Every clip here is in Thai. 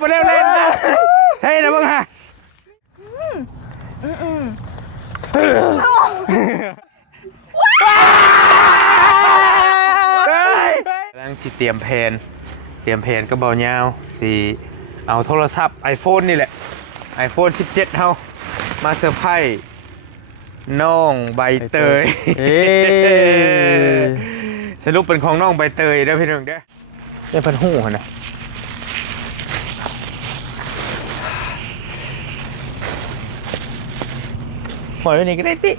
ไปเร็วเลยใช่นะมึงฮะกำลังสิเตรียมแผนก็เบาเงาสิเอาโทรศัพท์ iPhone นี่แหละ iPhone 17เฮามาเซอร์ไพรส์น้องใบเตยสรุปเป็นของน้องใบเตยได้พี่น้องเด้อได้พันหูนะหอยวันนี้ก็ได้ติ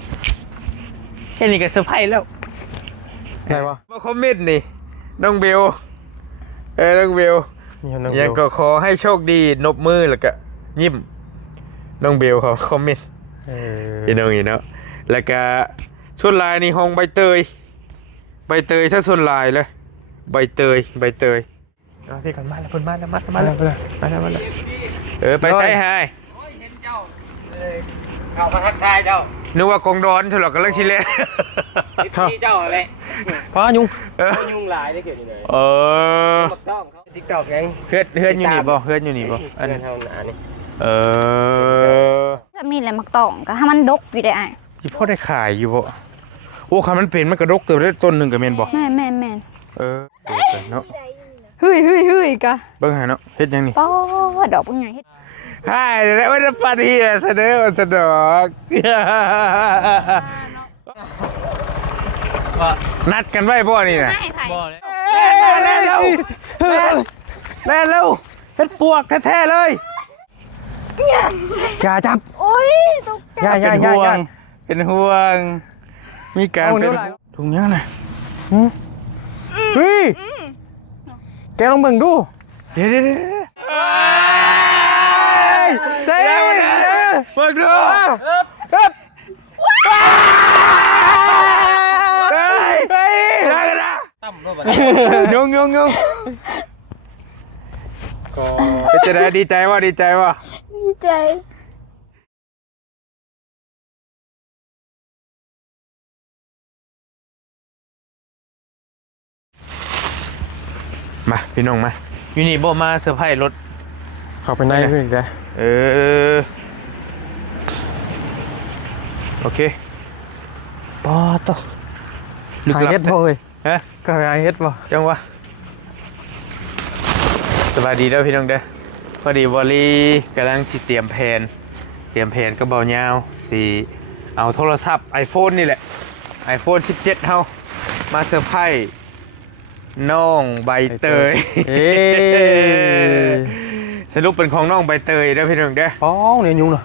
แค่นี้ก็เซอร์ไพรส์แล้วอะไรวะมาคอมเมนต์นี่น้องเบลน้องเบลยังก็ขอให้โชคดีนบมือแล้วก็ยิ้มน้องเบลเขาคอมเมนต์พี่น้องนี่เนาะแล้วก็ส่วนลายนี่ห้องใบเตยถ้าส่วนลายเลยใบเตยเอาที่กันมาแล้วเพิ่นมาแล้วมาแล้วไปใช้ให้เขาพักทายเจ้านึกว่ากองดอนฉลองกันเรื่องชิเลพี่เจ้าอะไรพายุงหลายได้เกี่ยวกับเลยต้องเขาติ๊กตอกแกงเฮือนอยู่นี่บ่อันเท่าหนานี่จะมีอะไรมักตองก็ให้มันดกอยู่ได้ที่พ่อได้ขายอยู่บ่โอ้คันมันเป็นมันกระดกเติบได้ต้นหนึ่งกับเมนบ่แม่เนาะเฮ้ยกะเบิ่งหาเนาะเฮ็ดยังนี่ป้อดอกเป็นไงเฮ็ดใช่แล้วว่าจะปาดีเสนอสะดอกนัดกันไว้บ่นี่นะบ่เลยแล่เร็วเฮ็ดปวกแท้ๆเลยอย่าจับโอ้ยตกใจเป็นห่วงมีการเป็นถุงยังไงเฮ้ยแกลองเบิ่งดูเดี๋ยวเบิ่งดูยงจะได้ดีใจว่าดีใจมาพี่น้องมายูนิโบมาเซอร์ไพรส์รถเข้าไปในขึ้นอีกแล้วโอเคปอต่อหายเฮ็ดบ่เลยฮะก็หายเฮ็ดบ่จังวะสวัสดีแล้วพี่น้องเด้อพอดีวอลลี่กำลังสิเตรียมแผนก็เบาเงาสิเอาโทรศัพท์ iPhone นี่แหละ iPhone 17เฮามาเซอร์ไพรส์น้องใบเตยสรุปเป็นของน้องใบเตยแล้วพี่น้องเด้อป้องเนี่ยยุงเหรอ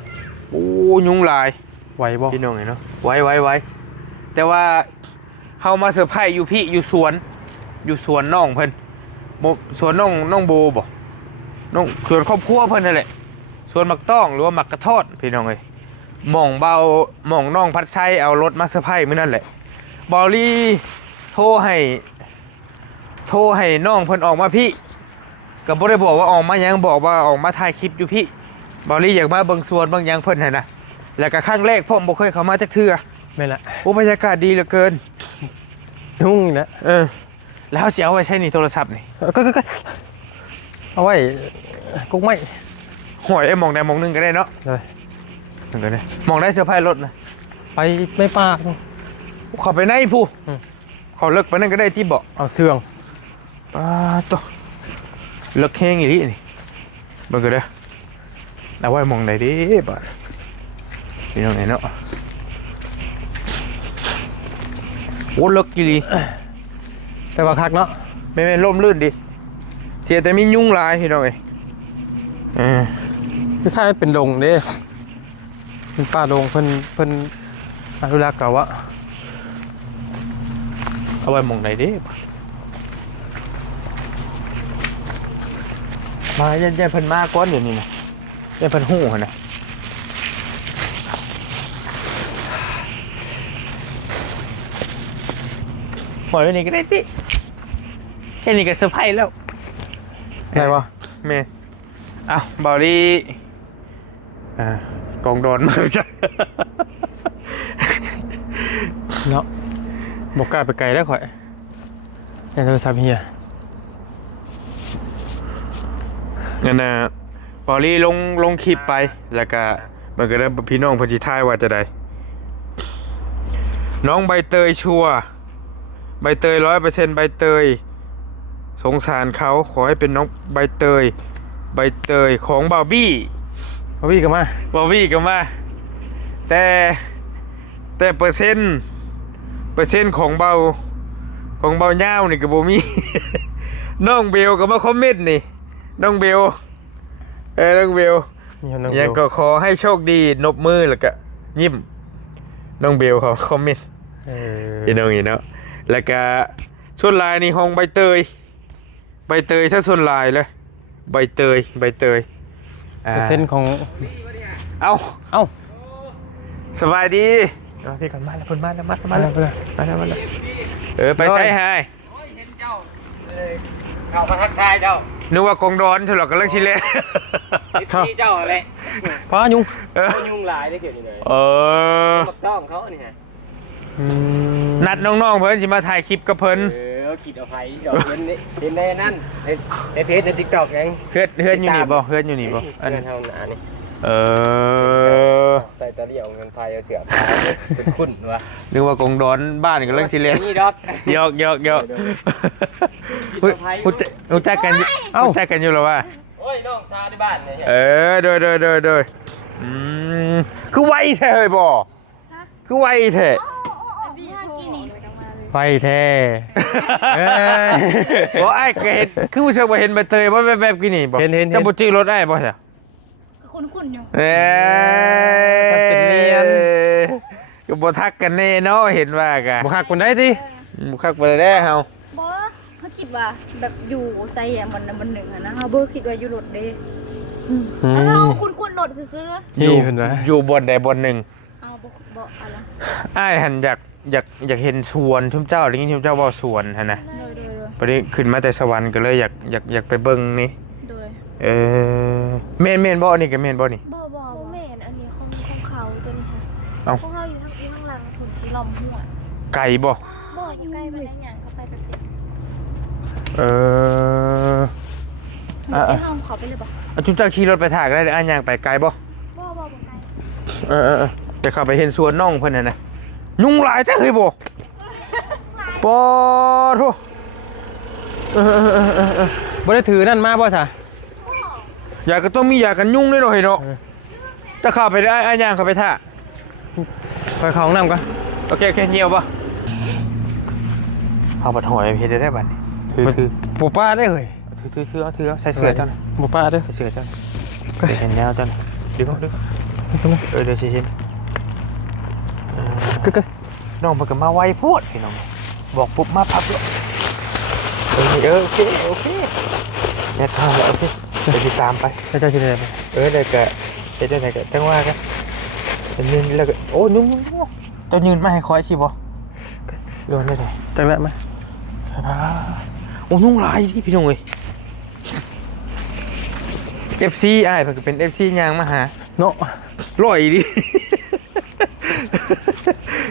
โอ้ยุงลายไหวบ่พี่น้องเนาะไว้แต่ว่าเข้ามาเซอร์ไพรส์อยู่สวนน้องเพิ่นสวนน้องโบบ่น้องสวนครอบครัวเพิ่นนั่นแหละสวนหมักต้องหรือว่าหมักกระทอดพี่น้องเอ้ยหม่องน้องพัดชัยเอารถมาเซอร์ไพรส์มื้อนั่นแหละบอลลี่โทรให้น้องเพิ่นออกมาพี่ก็บ่ได้บอกว่าออกมายังบอกว่าออกมาถ่ายคลิปอยู่พี่บอลลี่อยากมาเบิ่งสวนบางอย่างเพิ่นให้นะแล้วก็ครั้งแรกผมบ่เคยเข้ามาจักเทื่อแม่นละโอ้บรรยากาศดีเหลือเกินยุ่งนะแล้วจะเอาไว้ใช้ในโทรศัพท์นี่ก็เอาไว้กุ๊กไม่หอยมองได้มองนึงก็ได้เนาะเลยนึงก็ได้มองได้เสื้อผ้ารถนะไปไม่ปากขอไปไหนผู้ขอเลิกไปนั่นก็ได้ที่เบาะเอาเสื่องตัวเลิกแห้งอย่างนี้นี่มันก็ได้เอาไว้มองได้ดิบ่นี่ตรงไหนเนาะโอ้เลิกกี่ลีแต่ว่าคักเนาะไม่ร่มรื่นดิเสียแต่มียุ่งลายพี่น้องเอ้ยคือค่ายเป็นดงเด้เป็นป่าดงเพิ่นอนุรักษ์เก่าวะเอาไว้มองไหนดิมาเย็นๆเพิ่นมาก้อนอย่างนี้นะเย็นเพิ่นหู้นะหอยวันนี้ก็ได้ติแค่นี้ก็เซอร์ไพรส์แล้วไงวะแม่อ้าวบอดี้กองโดนมาจ้ะเนาะบอกกล้าไปไกลแล้วข่อยอย่าโทรศัพท์เฮียนั่นน่ะ บอลี่ลงคลิปไปแล้วก็มันก็ได้พี่น้องเพิ่นสิทายว่าจะได้น้องใบเตยชัวร์ใบเตย100%ใบเตยสงสารเขาขอให้เป็นน้องใบเตยของบาร์บี้ เอาพี่กันมา บาร์บี้ก็มาแต่เปอร์เซ็นต์ของเบาเง่านี่ก็บ่มี น้องเบลก็มาคอมเมนต์นี่น้องเบลน้องเบล มีคนน้อง ยังก็ขอให้โชคดีนบมือแล้วก็ยิ้มน้องเบลเขาคอมเมนต์พี่น้องนี่เนาะแล้วก็ส่วนลายนี่ห้องใบเตยถ้าส่วนลายเลยใบเตย เปอร์เซ็นต์ของ เอ้า สบายดี เอาที่กันมาแล้วเพิ่นมาแล้วมา แล้วไปใช้ให้ เห็นเจ้าเข้ามาทักทายเจ้า นึกว่ากองดอนฉลอกกันเรื่องชิเลน ที่เจ้าอะไร พายุง ยุ่งหลายได้เกี่ยวนี่ มักต้องเขานี่ฮะ นัดน้องๆเพิ่นสิมาถ่ายคลิปกับเพิ่น ขีดเอาไผ่เดี๋ยวเห็นในนั่นในเพจใน TikTok ยัง เฮือนอยู่นี่บ่อัน เท่านั้นนี่ ใส่ตะเลี่ยวเงินไผ่เอาเสือพาเป็นคุณวะ นึกว่ากองดอนบ้านกันเรื่องชิเลน นี่ดอก ยอกรู้จักกันอยู่หรอวะ โอ้ยน้องชาในบ้านเนี่ย โดยคือไวแท้เฮ้ยบ่คือไวแท้ ไปแท้ บ่ไอ้ก็เห็นคือผู้ชายบ่เห็นใบเตยบ่แบบกี่นี่บ่ เห็น จะบ่จื้อรถได้บ่จ้ะ คุ้นๆอยู่ ถ้าเป็นเนียน ก็บ่ทักกันแน่เนาะเห็นว่ากะ บ่คักคนได้ติ บ่คักบ่ได้เฮา บ่เขาคิดว่าแบบอยู่ใส่มันหนึ่งอะนะเขาเบ่คิดว่าอยู่รถเด้แล้วเราคุ้นๆรถซื้อ นี่เพิ่นว่า อยู่บ่อนใดบ่อนหนึ่ง เอาบ่อะไร อ้ายหันอยากเห็นสวนชุมเจ้าได้ยินชุมเจ้าเว้าสวนหั่นน่ะ โดย พอดีขึ้นมาแต่สวรรค์ก็เลยอยากไปเบิ่งนี่ โดย แม่นบ่นี่ก็แม่นบ่นี่ บ่แม่นอันนี้ของเขาตัวนี้ค่ะ เอ้า ของเขาอยู่ข้างหลังถุนสีลมหัว ไก่บ่ บ่อยู่ใกล้บ้านอย่างเขาไปแบบนี้ หนูที่ห้องเขาไปเลยบ่ ชุมเจ้าขี่รถไปถ่ายก็ได้อ้ายย่างไปไกลบ่ บ่ไกล จะเข้าไปเห็นสวนน้องเพิ่นน่ะนะยุงหลายแท้เฮ้ยบ่ปอโธ่ บ่ได้ถือนั่นมาบ่ซะ อยากก็ต้องมียากันยุงด้วยเนาะเฮ้ยเนาะจะเข้าไปได้อ้ายย่างเข้าไปท่า ไปเข้าห้องน้ำก่อน โอเคเหี่ยวป่ะเอาบัดหอยไปเฮ็ดได้บัดนี้ถือ บ่ป้าได้เฮ้ย ถือใส่เสื้อเจ้าน่ะ บ่ป้าเด้อ ใส่เสื้อเจ้าน่ะเดี๋ยวเห็นแล้วเจ้าน่ะดึงเดี๋ยวสิเห็นน้องมันก็มาไวโพดพี่น้องบอกปุ๊บมาปั๊บเลยโอเคแม่ทางโอเคไปติดตามไป เจ้าสิได้ไป ได้ก็ได้ไหนก็จังว่ากันเป็นยืนแล้วก็โอ้ยุ่งเจ้ายืนมาให้คอยสิบ่โดนได้เลย จังแล้วมา โอ้ยุ่งหลายพี่น้องเอ้ย FC อ้ายเพิ่นก็เป็น FC ย่างมาหา เนาะ ร่อยดิ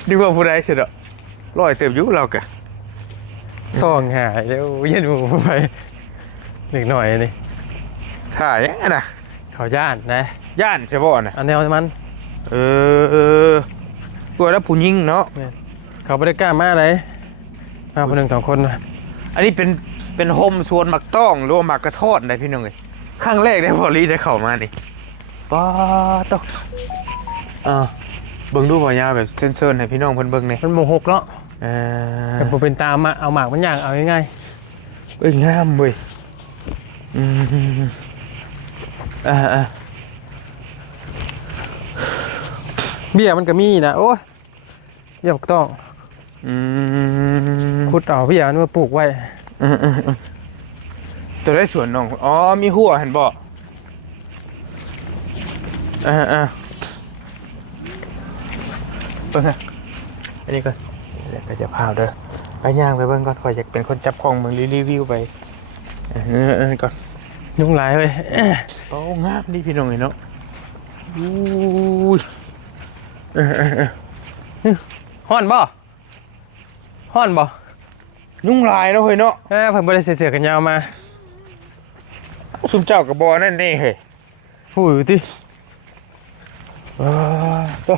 นึกว่าผู้ใดเสิดอกร่อยเติบอยู่เรากะ ซ่องหายแล้วเย็นหมู่ไปเด็กหน่อยนี่ ถ่ายยังไงน่ะ เขาย่านนะ ย่านใช่บ่น่ะ อันแนวมัน ตัวแล้วผู้หญิงเนาะ เขาบ่ได้กล้ามาเลยมาคนหนึงสองคนนะ อันนี้เป็นโฮมสวนหมักต้องหรือว่าหมักกระทอดได้พี่น้องเอ้ยครั้งแรกได้พอลีได้เข้ามานี่ป้าตกเบิ่งดูบ่ยาวแบบเซินๆให้พี่น้องเพิ่นเบิ่งนี่ มันโมหกเนาะ เออ แต่ผมเป็นตามมาเอาหมากมันย่างเอาง่าย เอ้ยงามเว้ยๆเบี้ยมันก็มีนะโอ้ยเบี้ยต้องขุดเอาเบี้ยมันมาปลูกไว้ ตัวได้สวนน้องอ๋อมีหัวเห็นบ่ตัวน่ะอันนี้ก่อนเดี๋ยวก็จะพาเด้อไปย่างไปเบิ่งก่อนขอยอยากเป็นคนจับของมึงรีวิวไปก่อน ยุ่งหลายเว้ย โอ้งามดีพี่น้องเนาะอุ้ย ฮ้อนบ่ฮ้อนบ่ ยุ่งลายเนาะเฮ้ยเนาะ เพิ่นบ่ได้ใส่เสื้อกันยาวมา ซุมเจ้ากับบอนั่นนี่เฮ้ย หูยติตัว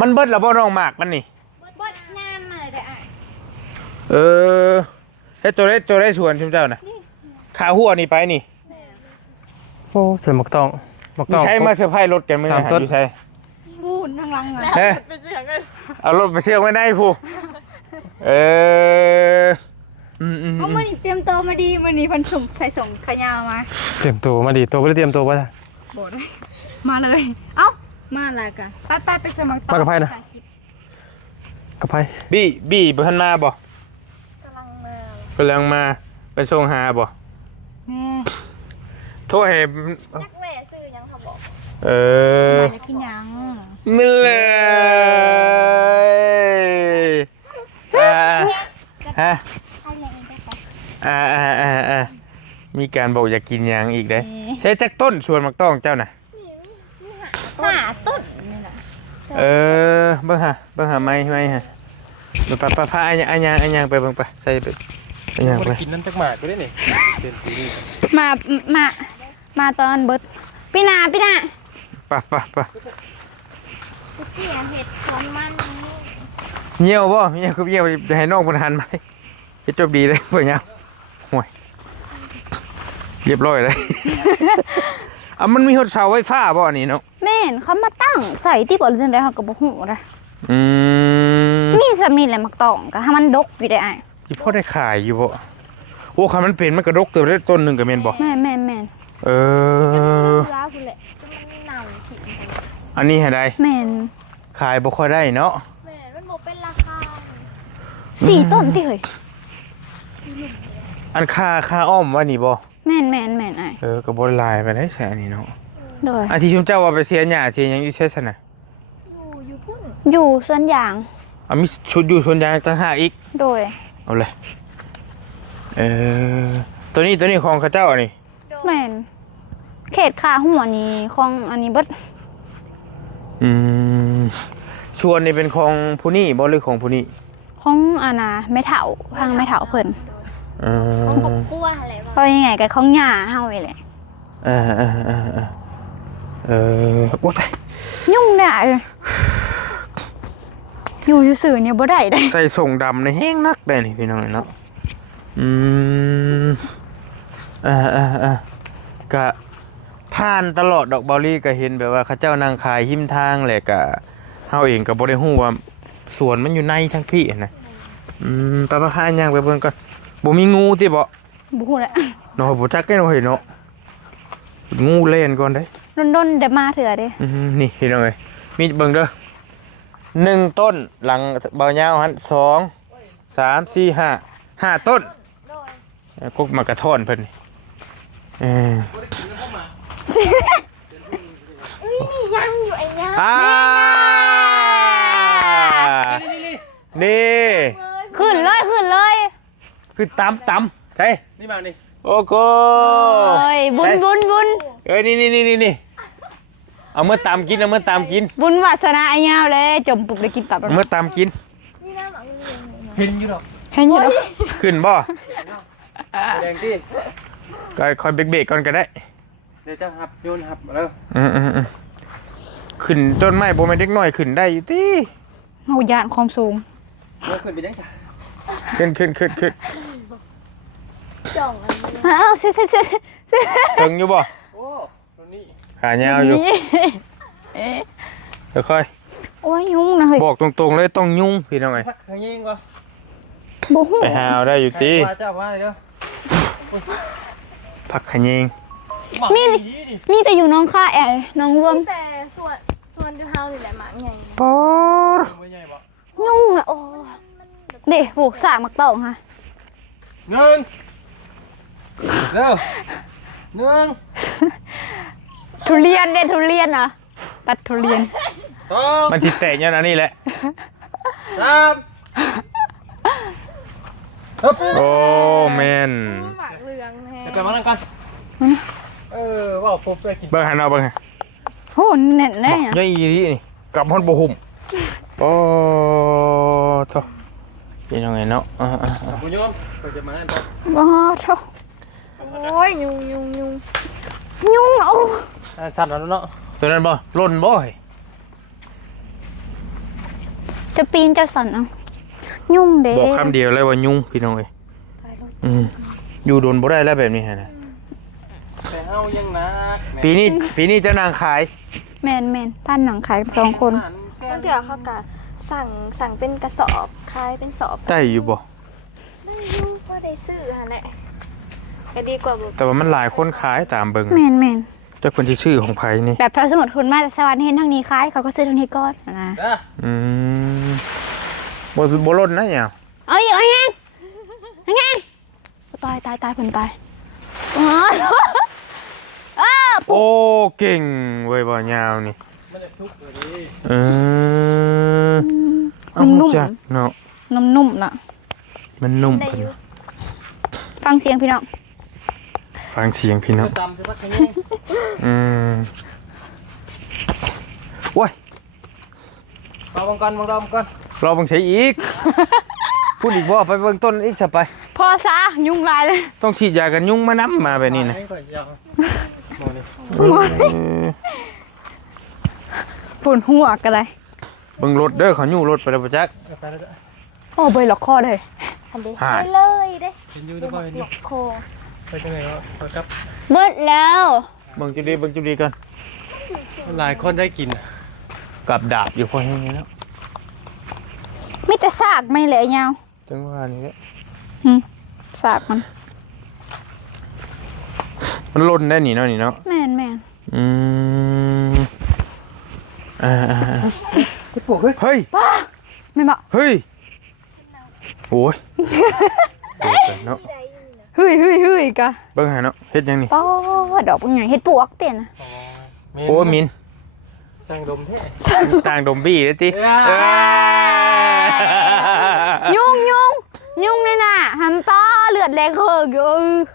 มันเบิดแล้วบ่น้องหมากมันนี่ บดงามมาเลยอ่ะ เออให้ตัวได้สวนชุมเจ้าน่ะขาหัวนี่ไปนี่ โอ้เสือหมักตองหมักตอง ใช้มาเซอร์ไพรส์รถกันมื้อ สาม นะ ต้น อยู่ใช่ บูนทางหลังอ่ะ เฮ้ยเอารถไปเชื่อมไว้ได้ผู้เออเพราะมันนี่เตรียมตัวมาดีมันนี่เพันส่งใส่ส่งขยาวมา เตรียมตัวมาดิตัวก็ได้เตรียมตัวป่ะ บดมาเลยเอ้ามาแล้วกันไปสมัครต่อ มากับไพ่นะ กับไพ่ บี้บ่ทันมาบ่ กำลังมา กำลังมาไปส่งหาบ่ แม่ โทษให้ นักแม่ซื้อยังเขาบอก เออ มาจะกินยัง ไม่เลยฮะมีการบอกอยากกินหยังอีกเด้ใช้จักต้นชวนมักต้องเจ้าน่ะ หาต้นนี่นะ เออเบิ่งหาไม้ฮะเดี๋ยวปะอันยังไปเบิ่งไปใส่ไปอันยังไป กินนั่นตักหมากก็ได้นี่เต็มที่ มาตอนเบิดพี่นา ปะ เกี่ยเห็ดสวนมันนี่ เงี้ยวบ่เงี้ยวคือเงี้ยวจะให้น้องบนหันไหมจะจบดีเลยบ่ยังห่วยเรียบร้อยเลยมันมีหดเสาไฟฟ้าบ่อันนี้เนาะ แม่นเขามาตั้งใส่ที่บ่หรือจังได๋เฮาก็บ่ฮู้นะ ม มีสำนี่แหละมักตองก็ให้มันดกอยู่ได้อ้าย สิพอได้ขายอยู่บ่โอ้คันมันเป็นมันกระดกเติบได้ต้นหนึงก็แม่นบ่ แม่น เออ ร้าคุณแหละจะมันเน่าถิ่น อันนี้ให้ได้ แม่น ขายบ่ค่อยได้เนาะ แม่มันบอกเป็นราคา 4ต้นที่เฮ้ย อันค่าอ้อมว่านี่บ่ แม่นอ้าย เออก็บ่หลายไปได้แสนนี่เนาะ โดย อันที่ชุมเจ้าว่าไปเสียหญ้าเสียหยังอยู่ใช่ซั่นน่ะ อยู่พุ่น อยู่สวนยาง มีชุดอยู่สวนยางต่างหากอีก โดย เอาเลยเออตัวนี้ของเขาเจ้าอันนี้ แม่นเขตขาหัวนี้ของอันนี้เบิด ชวนนี่เป็นของผู้นี้บ่หรือของผู้นี้ ของอานาแม่เฒ่าทางแม่เฒ่าเพิ่น ของครอบครัวอะไรวะ เพราะยังไงก็ของย่าเฮานี่แหละ โอ้ตาย ยุ่งน่ะอยู่ซื่อๆเนี่ยบ่ได้ได้ ใส่ส่งดำในแห้งนักได้นี่พี่น้องเนาะก็ผ่านตลอดดอกเบอลลี่ก็เห็นแบบว่าเขาเจ้านั่งขายหิมทางแหละก็เฮาเองก็บ่ได้ฮู้ว่าสวนมันอยู่ในทั้งพี่นะไปพาย่างไปเบิ่งก่อนบ่มีงูติบ่ บ่ฮู้แหละ เนาะบ่จักแก่เนาะเห็นเนาะงูเล่นก่อนเด้ ดนๆได้มาเถื่อเด้ นี่พี่น้องเอ้ยมีเบิ่งเด้อ1ต้นหลังเบายาวหั่น2 3 4 5ต้นกกมากระท่อนเพิ่นนี่นี่ยังอยู่ไอ้ยัง นี่ ขึ้นเลย คือตำใช่ นี่มานี่ โอ้โห โอ้ยบุญ เอ้ยนี่เอาเมื่อตำกิน บุญวาสนาไอ้ยาวเลยจมปุบได้กินตับ เอาเมื่อตำกิน นี่น่าหมักเงิน เห็นอยู่หรอก เห็นอยู่แล้ว ขึ้นบ่ แดงที่ ก็คอยเบรกก่อนก็ได้ เดี๋ยวจะหับโยนหับแล้ว ขึ้นต้นไม้โบแมนเด็กน้อยขึ้นได้อยู่ที่ เฮาย่านความสูง เมื่อคืนไปยังไง ขึ้น จ่องอันนี้ อ้าวซิ ถึงอยู่บ่ โอ้ตัวนี้ ขายาวอยู่ค่อย โอ้ยยุ่งนะเฮ้ย ๆบอกตรงๆเลยต้องยุ่งพี่น้องไง พักขยิงก่อน บ่ฮู้ ไปหาเอาได้อยู่ที่ เจ้าว่าอะไรเด้อ ผักขะเยง มีแต่อยู่น้องค่าแอะน้องรวม แต่ส่วนที่เฮานี่แหละหมักใหญ่ ปอด ไม่ใหญ่บ่ ยุ่งอ่ะโอ้เด้ปลูกสากมักตองค่ะ หนึ่งเร็วหนึ่ง ทุเรียนเด้ทุเรียนเหรอตัดทุเรียน สอง มันสิแตกอย่างนั้นนี่แหละ สาม โอ้แมน หมักเหลืองแฮะ เดี๋ยวมานั่งกันว่าผมไปกิน เบิ่งหันเอาเบิ่งหัน โหเน็ตได้อ่ะ ยังอีนี่นี่กลับฮอดบ่หุ่มโอ้โธ่พี่น้องไงเนาะ คุณโยมเราจะมานั่งกัน ว้าโธ่ โอ้ยยุง ยุ่งโอ้ สัตว์แล้วเนาะ ตัวนั้นบ่ล่นบ่เฮ้ย จะปีนจะสั่นเอายุ่งเด้ บอกคำเดียวเลยว่ายุ่งพี่น้องเอ้ยอยู่โดนบ่ได้แล้วแบบนี้ฮะนะ แต่เฮายังนัก ปีนี้เจ้านางขาย แมนท่านหนังขาย2 คน บางเดือเขาก็สั่งเป็นกระสอบขายเป็นสอบ ได้อยู่บ่ ไม่รู้ว่าได้ซื้อฮะแหละก็ดีกว่าแบบ แต่ว่ามันหลายคนขายตามเบิ่ง แมน เจ้าคนที่ชื่อของไผนี่ แบบพระสมุทรคุณมาจากสวรรค์เห็นทางนี้คล้ายเขาก็ซื้อทางนี้ก่อนนะ อืมบ่ล่นนะเนี่ย เอาอีกเอาไงตายเพิ่นตายอ๋อโอ้เก่งเว้ยบ่ยาวนี่ มันจะทุกข์เลยดิ นุ่ม จักเนาะ นุ่มน่ะ มันนุ่ม ได้อยู่ ฟังเสียงพี่น้อง ฟังเสียงพี่น้อง จำจะว่าแค่นี้ โอ้ย รอบังก่อน รอบังใช้อีก พูดอีกว่าไปเบิ่งต้นอีกจะไป พอซะยุ่งลายเลย ต้องฉีดยากันยุงมาน้ำมาแบบนี้นะ ฝุ่นหัวกันเลย เบิ่งรถเด้อเขายู่รถไปแล้วประจักษ์ โอ้เบยหลอกคอเลย อันนี้ หา ไป ย เลยเด้ เห็นอยู่ทุกคน หยกโค ไปจังไหนก็ไปครับ เบิดแล้ว เบิ่งจุดีกัน หลายคนได้กิน กับดาบอยู่พอแห้งนี้แล้ว ไม่แต่ซากไม่เลยยาว จังว่านี่แหละ ซากมัน มันล่นได้หนีเนาะนี่เนาะ แม่น อืมเฮ้ย ไม่บอก เฮ้ยโอ้ยโดดกันเนาะ เฮ้ยกะ เบิ่งหาเนาะเฮ็ดยังนี่ ป้อดอกเป็นไงเฮ็ดปวกเตียนนะ โอ้ยมิน แซงดมเท่ ต่างดมบี้เลยติ ยุ่งเลยน่ะหำป้าเลือดแรงเคิกอยู่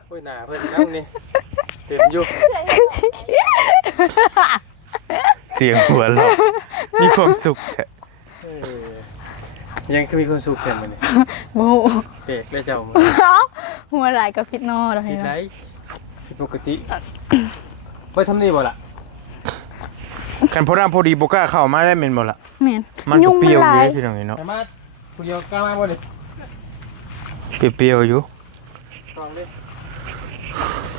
โอ้ยหนาเพิ่นนั่งนี่เต็มอยู่ เสียงหัวเราะมีความสุขแท้ ยังคือมีความสุขแค่มันนี่ โอ้ เด็กได้เจ้า หัวไหลกับพิษนอเลย ผิดไรผิดปกติไปทำนี่บ่ล่ะ กันพอดำพอดีบ่กล้าเข้ามาได้แม่นบ่ล่ะ แม่น มันก็ ยุ่ง เป มั รี้ น ยว ห อ ลา ยู่ ย พี่น้องนี่เนาะ แต่มาผู้เดียวกล้ามาบ่ดิ เปรี้ยวๆอยู่ กองดิ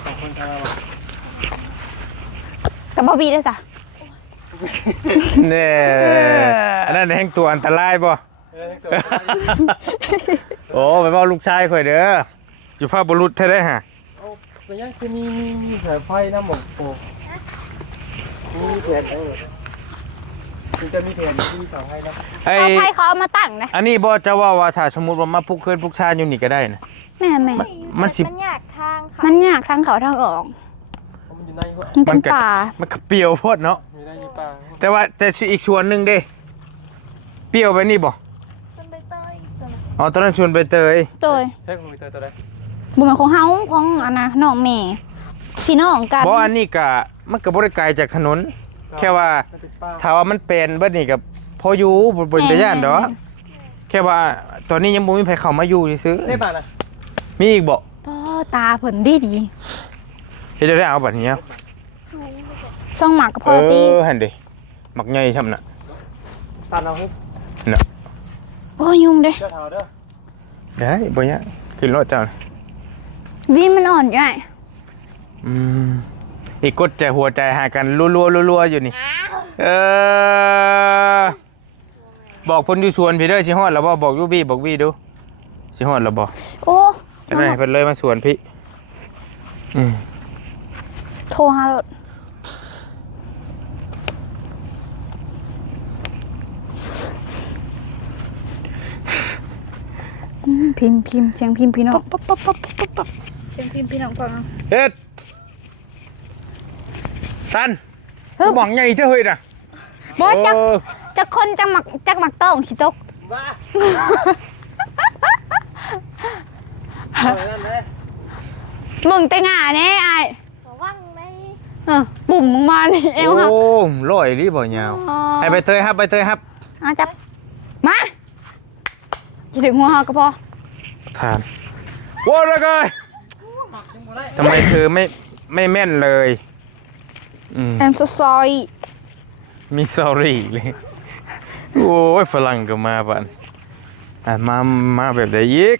สองคนกล้ามาบ่ กับบอบบี้ด้วยจ้ะ แน่อันนั้นแห่งตัวอันตรายบ่ โอ้ไปบอกลูกชายข่อยเด้ออยู่ภาพบุรุษแท้ได้ฮะ โอ้เป็นยังคือมีสายไฟน้ำหมกโอ้มีแผนมันจะมีแผนที่เสาให้นะ ไอ้ เอาไพ่เขาเอามาตั้งนะ อันนี้บ่จะว่าถ้าสมมุติว่ามาพุกเคินพุกชาอยู่นี่ก็ได้นะ แม่ มันสิ มันยากทางค่ะ มันยากทางเขาทางออก มันอยู่ในหัว มันเป็นป่า มันก็เปรี้ยวโพดเนาะ มีได้อยู่ป่า แต่ว่าแต่อีกส่วนหนึงเด้เปรี้ยวไปนี่บ่ ต้นใบเตยตัวนั้น อ๋อตอนนั้นชวนไปเตย โดย ใช่คอมพิวเตอร์ตัวใด บุญของเฮาของอันนะน้องแม่พี่น้องกัน บ่อันนี้ก็มันก็บ่ได้ไกลจากถนน แค่ว่า มันเป็นป่า ถ้าว่ามันเป็นเบิดนี่ก็พออยู่บนตะย่านดอกแค่ว่าตอนนี้ยังบ่มีไผเข้ามาอยู่ซื่อ ได้ป่านะ ๆมีอีกบ่ พ่อตาเพิ่นดี เฮ็ดได้เอาบัดนี้เอา สูงเลย ช่องหมากกับพ่อตี หั่นดิหมักใหญ่ช่ำน่ะ ตันเอาให้ โอ้ยุ่งเด้ เจ้าเท้าเด้อ ได้บ่ยะขึ้นรถเจ้าน่ะ วีมันอ่อนใหญ่ อีกกดใจหัวใจหากันรัวๆๆๆอยู่นี่บอกเพิ่นอยู่สวนพี่เด้อสิฮอดแล้วบ่บอกอยู่บี้บอกวี่ดูสิฮอดแล้วบ่ โอ้ เป็นไงเพิ่นเลยมาสวนพี่โทรหารถพิมพ์เสียงพิมพ์พี่น้องเสียงพิมพ์พี่น้องฟัง เฮ็ดสันหวังใหญ่เจ้าเฮ้ยน่ะ บ่จักคนจักหมักต้องสิตก ว้า มึงแต่งาแน่อ้าย ระวังไหม ปุ่มมึงมานี่เอวครับ โอ้ร้อยลิบ่ยาวให้ไปเตยครับจับมาจะถึงหัวเฮาก็พอ ทานว้าวเลยทำไมเธอไม่แม่นเลย I'm so sorry มี sorry เลยโอ้ยฝรั่งก็มาป่ะมาแบบไหนอีก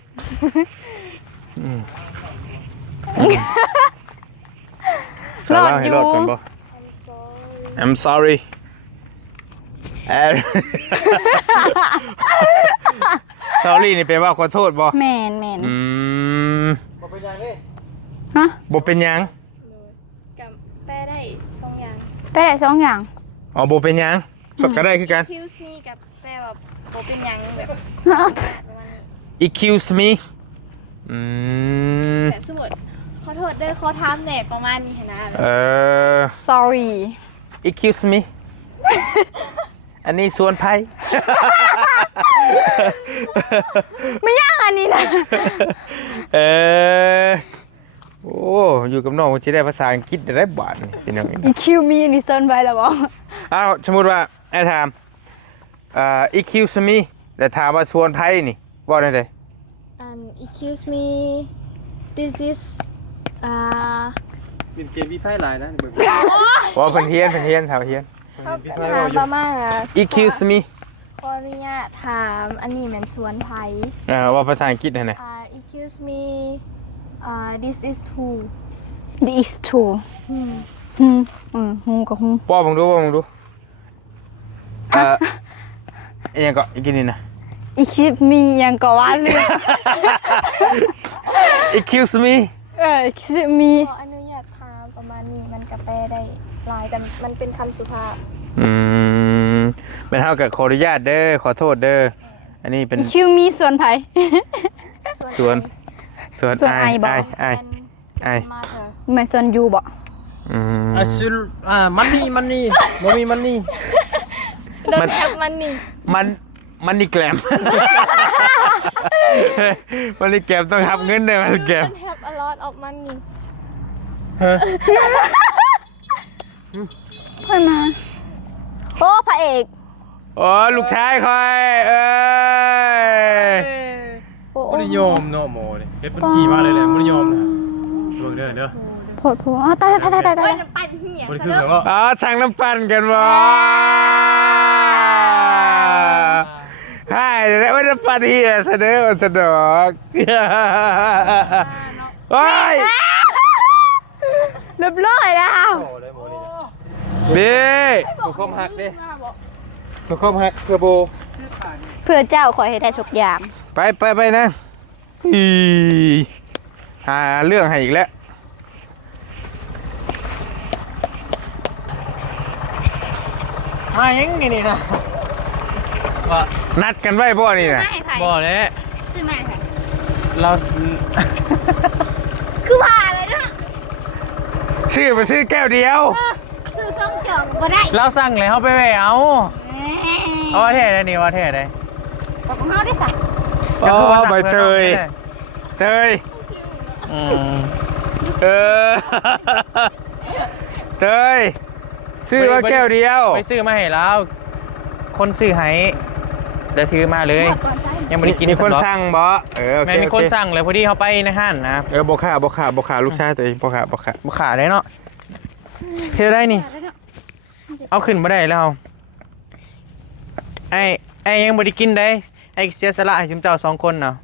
รอดอยู่ รอดกันบ่ I'm sorry sorry นี่แปลว่าขอโทษบ่ แม่น บ่เป็นหยังเด้ ฮะ บ่เป็นหยัง กับแปลได้สองอย่าง ไปได้2อย่าง อ๋อบ่เป็นหยังสดก็ได้คือกัน excuse me กับแปลว่าโบเป็นหยังแบบประมาณนี้ excuse me แบบสมมติขอโทษเด้อขอถามแหน่ประมาณนี้นะแบบ sorry excuse me อันนี้สวนไผ่ ไม่ยากอันนี้นะ โอ้อยู่กับน้องจะได้ภาษาอังกฤษได้บาทนี่พี่น้อง excuse me นี่เซินไปแล้วบ่ อ้าวสมมติว่าไอ้ถามexcuse me แต่ถามว่าสวนไผ่นี่ว่าได้ได excuse me this is เป็นเกมพี่ไพ่หลายนะเบิ่ง ว่าเพิ่นเฮียนแถวเฮียน เขาถามประมาณนะ excuse me ขออนุญาตถามอันนี้เหมือนสวนไผ่ ว่าภาษาอังกฤษนั่นน่ะ excuse me this is who this is true หูกับหู ป้อผมดูอีหยังก็อีกนี่นะ excuse me ยังก็ว่าเรื่อง excuse me excuse me ขออนุญาตถามประมาณนี้มันกระแปลได้หลายแต่มันเป็นคำสุภาพ เป็นเท่ากับขออนุญาตเด้อขอโทษเด้ออันนี้เป็น excuse me ส่วนไผ ส่วน ส่วนไอบ่ ไอ มาเถอะ ไม่ส่วนยูบ่ ชิลมันนี่บ่มีมันนี่ โดนแคปมันนี่ มันนี่แกลม มันนี่แกลมต้องทับเงินด้วยมันนี่แกลม มันแคป a lot of money เพิ่นมาโอ้พระเอก โอ้ลูกชายคอยโอ้ บ่ได้ยอมเนาะหมอนี่เฮ็ดมันขี่มาเลยแหละบ่ได้ยอมนะเบิ่งเด้อ โผล่ตาย เฮ้ยน้ำปั่นเหี้ย บ่ได้คือแบบว่า อ๋อช่างน้ำปั่นกันบ่ใช่แล้วน้ำปั่นเฮียเสนอโอ้ย เรียบร้อยแล้ว โอ้เลยหมอนี่ บี บ่คมหักเด้บ่คมหักเกือโบ เพื่อเจ้าขอให้ได้ทุกอย่าง ไปนะอีหาเรื่องให้อีกแล้ว มายังนี่นะว่า นัดกันไว้บ่นี่นะ บ่แล้ ซื้อมาให้ เรา คือว่าอะไรนะ ชื่อมาชื่อแก้วเดียว ซื้อซ่องเกี่ยวบ่ได้ เราสั่งเลยเฮาไปแหวเอาเอาว่าแท้ได้นี่ว่าแท้ได้ ของเฮาได้สั่ง อ๋อใบเตยเตยชื่อว่าแก้วเดียว ไปซื้อมาให้แล้วคนซื้อให้เดี๋ยวถือมาเลย ยังไม่ได้กิน มีคน สำหรับ สั่งบ่โอ แม่ เค มีคนสั่งเลยพอดีเขาไปในห้างนะ บ่ขาลูกชายตัวเองบ่ขา บุขาได้เนาะเที่ยวได้นี่ เอาขึ้นมาได้แล้วไอ้ยังไม่ได้กินได้ไอ้เสียสละให้จุมเจ้าสองคนเนาะ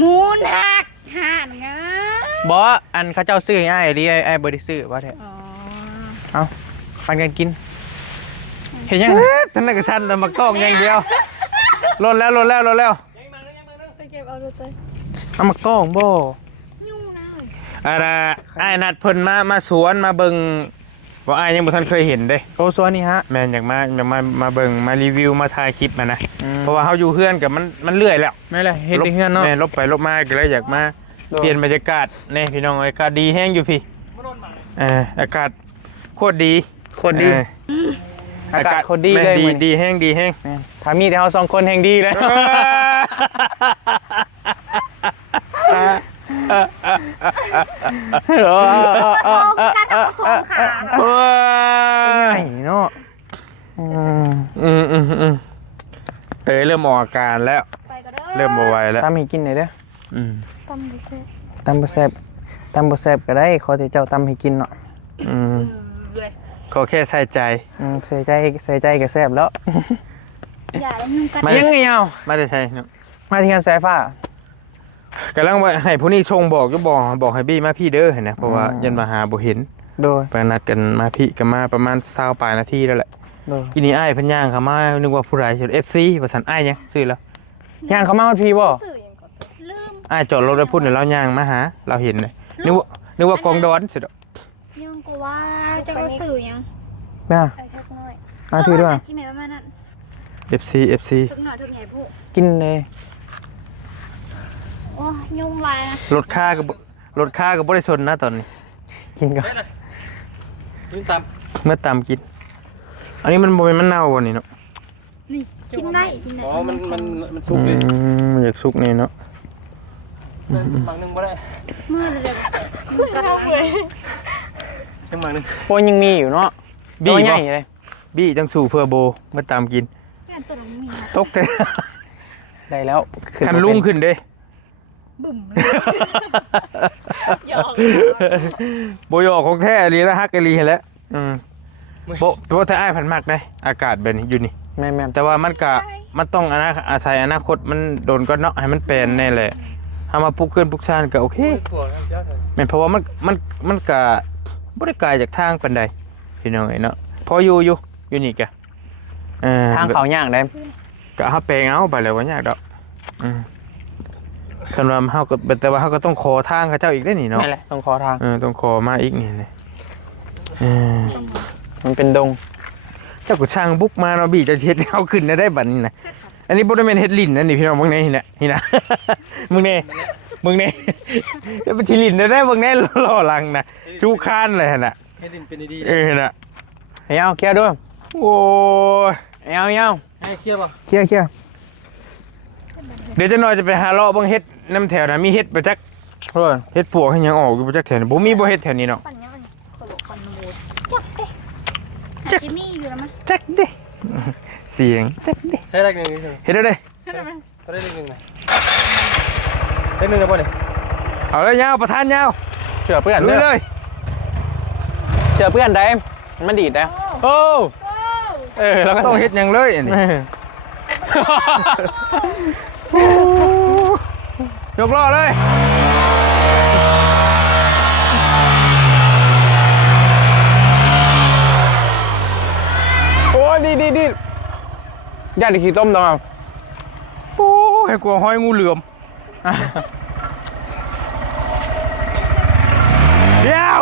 มูนหักห่านงา บออันเขาเจ้าซื้อให้ไอ้ดิไอ้บริซื้อว่าแท้เอาปันกันกินเห็นยังไง ท่านนักชันแต่มักต้องอย่างเดียวลดแล้ว ไปเก็บเอาดูเต้ย เอามาก้องบ่ อะไรไอ้นัดเพิ่นมาสวนมาเบิ่งว่าไอ้ยังบ่ทันเคยเห็นเด้ โอ้ส่วนนี้ฮะ แม่นอยากมาเบิ่งมารีวิวมาถ่ายคลิปมานะเพราะว่าเฮาอยู่เฮือนกับมันเลื่อยแล้ว ไม่เลยเฮ็ดที่เฮือนเนาะ แม่ลบไปลบมาก็เลยอยากมาเปลี่ยนบรรยากาศนี่พี่น้องอากาศดีแห้งอยู่พี่อากาศโคตรดี คนดีอากาศคนดีเลย ดี มื้อนี้ ดีแห้งดีแห้ง แม่นถ้ามีแต่เราสองคนแห่งดีเลย ซ่องกันเอาซ่องขา ว้า ไอ้เนาะ เตยเริ่มออกอาการแล้ว ไปก็เด้อ เริ่มบ่ไหวแล้ว ตำให้กินหน่อยเด้อ ตำดิเซ่ ตำบ่แซ่บก็ได้ขอแต่เจ้าตำให้กินเนาะ เลย ขอแค่ใส่ใจ ใส่ใจก็แซ่บแล้ว อย่าแล้วยุ่งกัน มา ยังไงเอา มาจะใช่เนาะ มาที่งานสายฟ้าก ำลังว่าให้ผู้นี้ชงบอกก็บอกให้บี้มาพี่เด้อเห็นนะเพราะว่ายันมาหาบ่เห็น โดย ไปนัดกันมาพี่กันมาประมาณ20ปลายนาทีแล้วแหละ โดย กินนี่อ้ายเพิ่นย่างเข้ามานึกว่าผู้ใดสิ FC ว่าซั่นอ้ายยังซื้อแล้ว ย่างเขามาฮอดพี่บ่ สื่อยังก็ลืม อ้ายจอดรถแล้วพูดเดี๋ยวเราย่างมาหาเราเห็นเลยนึกว่ากองดอนสิดอก ยังก็ว่าจะรู้สื่อยัง แม่ ไอ้เล็กน้อย มาถือด้วย จิแม่ประมาณนั้น FC ทุกหน่อยทุกใหญ่ผู้ กินเลย โอ้ยุ่งลายนะ รถค่าก็บ่ได้ชนนะตอนนี้ กินก่อน ยืนตาม เมื่อตามกิน อันนี้มันบ่เป็นมันเน่าบ่นี่เนาะ นี่กินได้กินได้ อ๋อมันสุกเลย มันอยากสุกนี่เนาะ บางนึงบ่ได้ เมื่อเลยมือกันเลย ยังบางนึง โอ้ยังมีอยู่เนาะ บี้ ตัวให บ่ ญ่เลย บี้จังสู่เพื่อโบเมื่อตามกิน งานตัวน้องมีนะ ตกแต่ ได้แล้ว คันลุงขึ้นเด้ บุ่มเลยหยอก โบยอกของแท้อีหลีแล้วฮักอีหลีให้แล้วโบเพราะถ้าอ้ายพันมากได้อากาศแบบนี้อยู่นี่ แม่ แต่ว่ามันต้องอาศัยอนาคตมันโดนก็เนาะให้มันเป็นแน่แหละถ้ามาปลูกเกินปลูกชานก็โอเคแม่นเพราะว่ามันก็บ่ได้ไกลจากทางปานใดพี่น้องเอ้ยเนาะพออยู่นี่กะ ทางเขาย่างได้ ก็เฮาแปลงเอาไปแล้วบ่ยากดอกคันว่าเฮาก็แต่ว่าเฮาก็ต้องขอทางเขาเจ้าอีกได้นี่เนาะ นั่นแหละต้องขอทาง ต้องขอมาอีกนี่มันเป็นดง เจ้าก็ช่างบุกมาเนาะบี้จะเฮ็ดเอาขึ้นได้บัดนี้นะอันนี้บ่ได้แม่นเฮ็ดลิ้นนะนี่พี่น้องเบิ่งแน่นี่นะมึงแน่จะเป็นสิลิ้นได้เบิ่งแน่ล้อหลังนะจูคานเลยหั่นน่ะ ให้ดินเป็นดี น่ะ เอาเคลียร์ด้วย โอ้ย เอา ๆให้เคลียร์ป่ะ เคลียร์ เดี๋ยวจะหน่อยจะไปหาเลาะเบิ่งเฮ็ดน้ำแถวน่ะมีเฮ็ดบ่จักเฮ็ดปวกให้หยังออกอยู่บ่จักแถวนี้บ่มีบ่เฮ็ดแถวนี้เนาะ ปั่นยังไง คนละคนบูดจับดิจิมี่อยู่แล้วมั้ย จักเด้เสียงจักเด้ ให้ได้หนึ่ง เฮ็ดเอาเด้ ก็ได้หนึ่งนะได้หนึ่งแล้วป่ะเนี่ย เอาเลยยาวประธานยาว เชื่อเพื่อน ลุยเลย เชื่อเพื่อนได้มันดีดได้โอ้แล้วก็ ต้องเฮ็ดหยังเลยอันนี้ยกล้อเลย โอ้ดีย่างขี้ต้มต้องเอา โอ้ให้กลัวห้อยงูเหลือมเดี๋ยว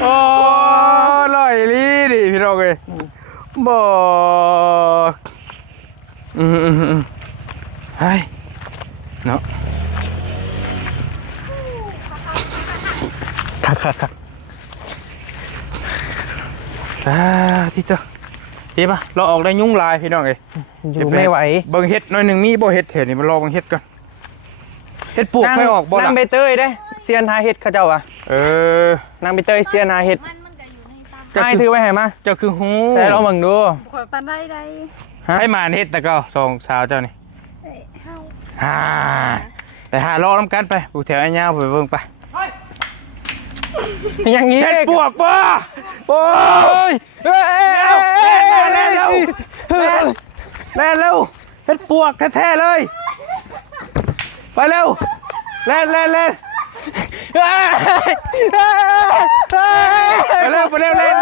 โอ้ลอยลีดิพี่น้องเอ้ยบอกเฮ้ยเนาะคักที่เจ้าดีป่ะเราออกได้ยุ่งลายพี่น้องเอ้ย อยู่ไม่ไหว เบิ่งเฮ็ดหน่อยหนึ่งมีบ่เฮ็ดแถวนี้มันรอเบิ่งเฮ็ดก่อนเฮ็ดปลูกไม่ออกบ่ล่ะ นางใบเตยได้เซียนหาเห็ดเขาเจ้าอ่ะ นางใบเตยเซียนหาเห็ด มันก็อยู่ในตาม ให้ถือไว้ให้มา เจ้าคือฮู ใส่ลองมึงดู ข่อยปันได้ได้ ให้มาเฮ็ดแต่ก็สองสาวเจ้านี่ เฮา แต่หารอน้ำกันไปปลูกแถวไอ้ยาวไปเบิ่งไป อย่างงี้ เฮ็ดปวกบ่โอ้ยเอ้ยแล่นเร็วแล่นเร็วเฮ็ดปวกแท้ๆเลยไปเร็วแล่นไปเร็วเล่น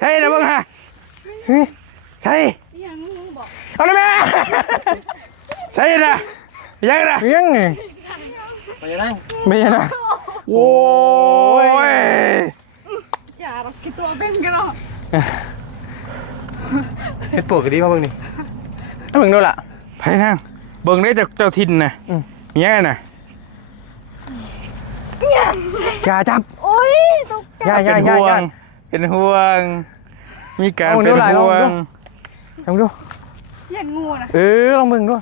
ใช่นะมึงฮะใช่ ยังงูบอก เอาเลยแม่ใช่นะยังนะ ยังไง ไปยังไง ไม่ใช่นะ โอ้ย อย่าเราคิดตัวเป็นกันเนาะ เฮ็ดปวกก็ดีมากมึงนี่ ให้มึงดูล่ะ ไปนั่งเบิ่งได้จากเจ้าทินนะยังไงนะ อย่าจับ โอ้ยตก อย่า เป็นห่วงมีการ เอา เป็น ดูหลาย ห่ว ลอง ง ดู ลองดู อย่างงูนะ ลองมึงดู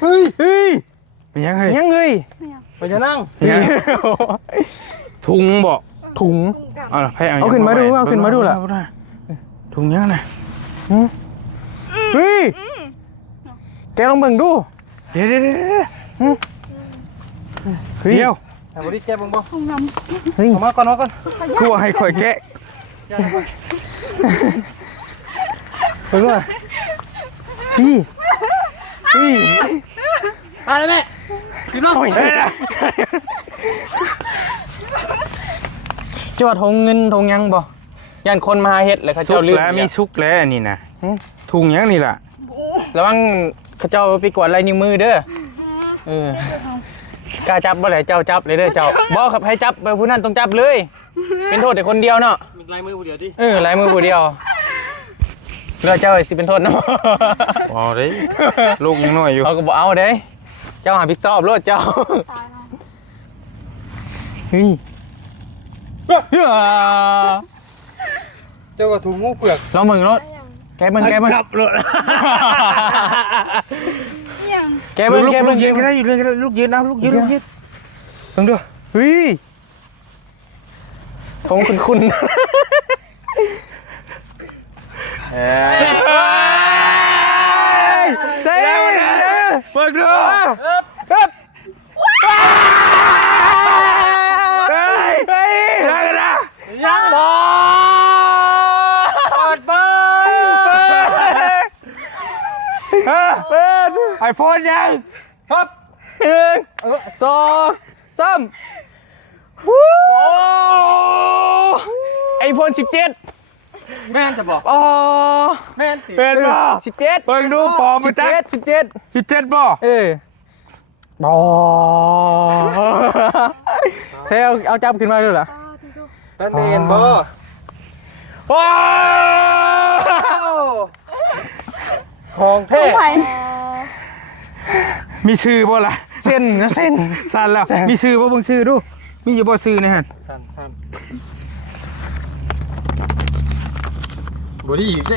เฮ้ยเป็นยังไง ยังไง ไปยังนั่ง ถุงบอก ถุง เอาล่ะให้ เอาขึ้นมาดูเอาขึ้นมาดูล่ะ ถุงยังน่ะเฮ้ยแกลองเบิ่งดู เดี๋ยว เฮ้ย เดี๋ยว แต่บ่ได้แกเบิ่งบ่ ห้องน้ เฮ้ยมาก่อน กลัวให้ข่อยแกะ เบิ่งว่าพี่อะไรแม่กินน้องจอดทงเงินทงยังบ่ย่านคนมาหาเฮ็ดแล้วเขา ซุ เจ้าก ลืม แล้วมีซุกแล้วอันนี้นะถุงยังนี่ล่ะ ระวังเขาเจ้าไปกวาดลายนิ้วมือเด้อกล้าจับบ่ได้เจ้าจับเลยเด้อเจ้าบ่ครับให้จับไปผู้นั้นต้องจับเลย เป็นโทษแต่คนเดียวเนาะ มีลายมือผู้เดียวดิ ลายมือผู้เดียวแล้วเจ้าสิเป็นโทษเนาะ อ๋อเด้ลูกยังน้อยอยู่ เขาก็บ่เอาเด้เจ้าหาพิซซ่าโลดเจ้า ำตายแล้ว เฮ้ย เจ้าก็ถุงงูเปลือก ลองมึงรถแกมึง กลับรถ ยัง แกมึง ลูกยืนก็ได้อยู่เลยลูกยืนเอาลูกยืน มึงดูเฮ้ยทงคุณ เฮ้ยเปิดดูเฮ้ยได้กันนะ ยังบอเปิด ไอโฟนยัง ครับ1 2 3ไอโฟน17 แม่นจะบอก อ๋อ แม่นสิ เป็นบ่ 17 เปิดดูปอมันจัด 17 17บ่ บอเธอเอาจับขึ้นมาด้วยเหรอ แม่นเมนบ่ ว้า ของ ต้ แท้ องไป มีชื่อบ่ล่ะ เส้นนะเส้น สั่นแล้วมีชื่อบ่เบิ่งชื่อดูมีอยู่บ่ชื่อนี่ฮะ สั้นบ่ดีอีกแท้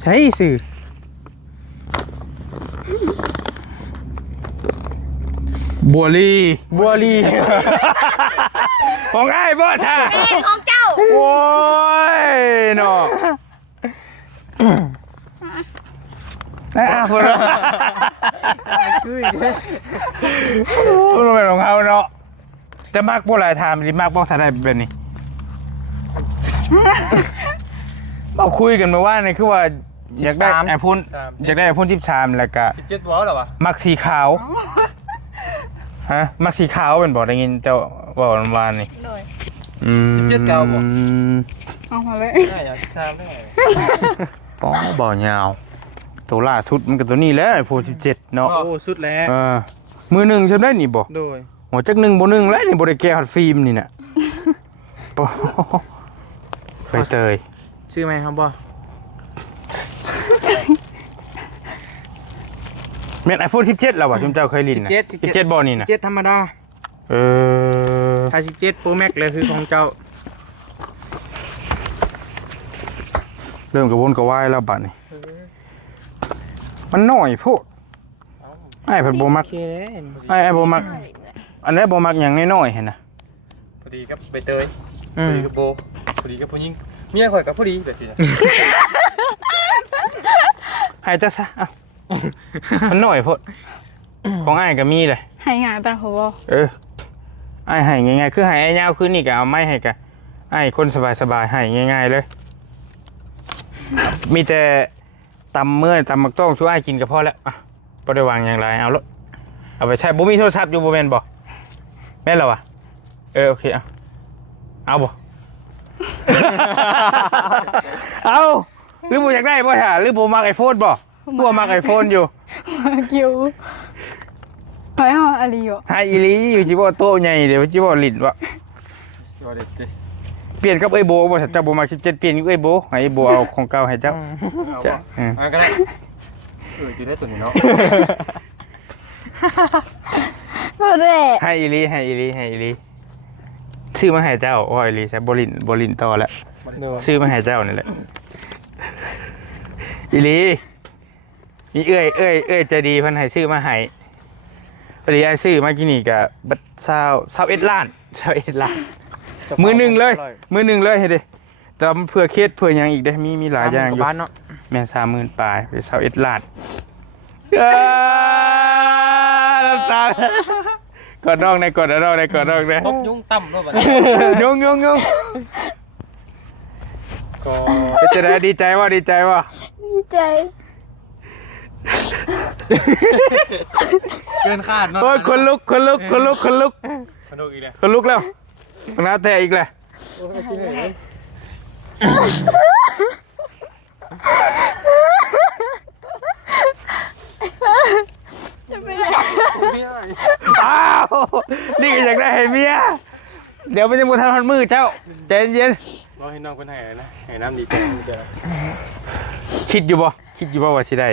ใช่สื่อ บัวลี บัวลี ของไอ้บ่ท่า เป็นของเจ้า โอ้ยเนาะคนละ คืออีกแท้ มันเป็นของเขาเนาะแต่มักบ่หลายถามสิมักบ่ทันได้แบบนี้เราคุยกันมาว่านี่คือว่าอยากได้ไอโฟนอยากได้ไอโฟน13แล้วก็ 17บ่เหรอวะ มักสีขาวฮะมักสีขาวเป็นบ่ได้ยินเจ้าบอกวานนี่ เลย 17เก่าบ่ เอามาเลย ได้อยากถามได้ไง ป๋อบ่ยาวตัวล่าสุดมันก็ตัวนี้แหล้วไอโฟน17เนาะ โอ้สุดแล้ว มือหนึ่งใช่ได้นี่บ่ โดย หัวจักหนึ่งบ่หนึ่งแล้วนี่บ่ได้แก้ฮอดฟิล์มนี่น่ะป๋อไปเตย ชื่อไหมครับบ่ แม่น iPhone 17แล้วว่ะจุมเจ้าเคยลิ้นน่ะ17บ่นี่น่ะ 17ธรรมดา ถ้า17 Pro Max เลยคือของเจ้า เริ่มกระวนกระวายแล้วบัดนี้มันน้อยโพดไอ้เพิ่นบ่มัก โอเคเลย ไอ้บ่มักอันนี้บ่มักหยังน้อยๆเห็นน่ะ พอดีกับใบเตยพอดีกับโบพอดีกับผู้หญิงเมียข่อยกับพอดีแบบนี้ ให้จ้ะซะเอ้ามันน้อยโพดของอ้ายก็มีเลย ให้งานเป็นหัว อ้ายให้ง่ายๆคือให้ไอ้ยาวคือนี่ก็เอาไม้ให้กะอ้ายคนสบายๆให้ง่ายๆเลย มีแต่ตำตำมักต้องช่วยอ้ายกินก็พอแล้วอ่ะบ่ได้วางอย่างไรเอาละเอาไปใช้บ่มีโทรศัพท์อยู่บ่แม่นบ่แม่นแล้วอ่ะโอเคเอาบ่ เอาหรือบ่อยากได้บ่ฮะหรือบ่มัก iPhone บ่บ่มัก iPhone อยู่ คิวไปเอาอะไรอยู่ หาอีหลีอยู่จิบ่โตใหญ่เดี๋ยวจิบ่ลิ้นบ่ ตัวเด็กสิ เปลี่ยนกับเอ้ยโบบ่เจ้าบ่มัก17เปลี่ยนกับเอ้ยโบให้เอ้ยโบเอาของเก่าให้เจ้า เอา จ้ะ บ่ก็ได้จะได้ตัวนี้เนาะ ก็ได้ ให้อีหลีให้อีหลีให้อีหลีซื้อมาให้เจ้าว่าอีหลีใช่บ่ลิ้นต่อแล้ว โดย ซื้อมาให้เจ้านี่แหละอีหลีมีเอ้ยใจดีเพิ่นให้ซื้อมาให้พอดีไอ้ซื้อมากินนี่ก็บัด21ล้าน21ล้านมือหนึงเลยเฮ็ดดิ ตำเพื่อเคสเพื่อหยังอีกได้มีหลายอย่างอยู่ บ้านเนาะ แม่30,000ปลายไป21ล้านน้ำตาก่อนน้องในก่อนน้องในก่อนน้องใน ตบยุงต่ำด้วยบัด ยุงก็ เป็นจะได้ดีใจว่า ดีใจ เกินคาดเนาะ โอ้ยคนลุก ขนมอีกแล้ว คนลุกแล้วน้าแต่อีกแหละอ้าวนี่ก็อยากได้ให้เมียเดี๋ยวมันจะมุทันพันมือเจ้าใจเย็น รอให้น้องเพิ่นให้นะให้น้ำดีใจเด้อ คิดอยู่บ่ว่าสิได้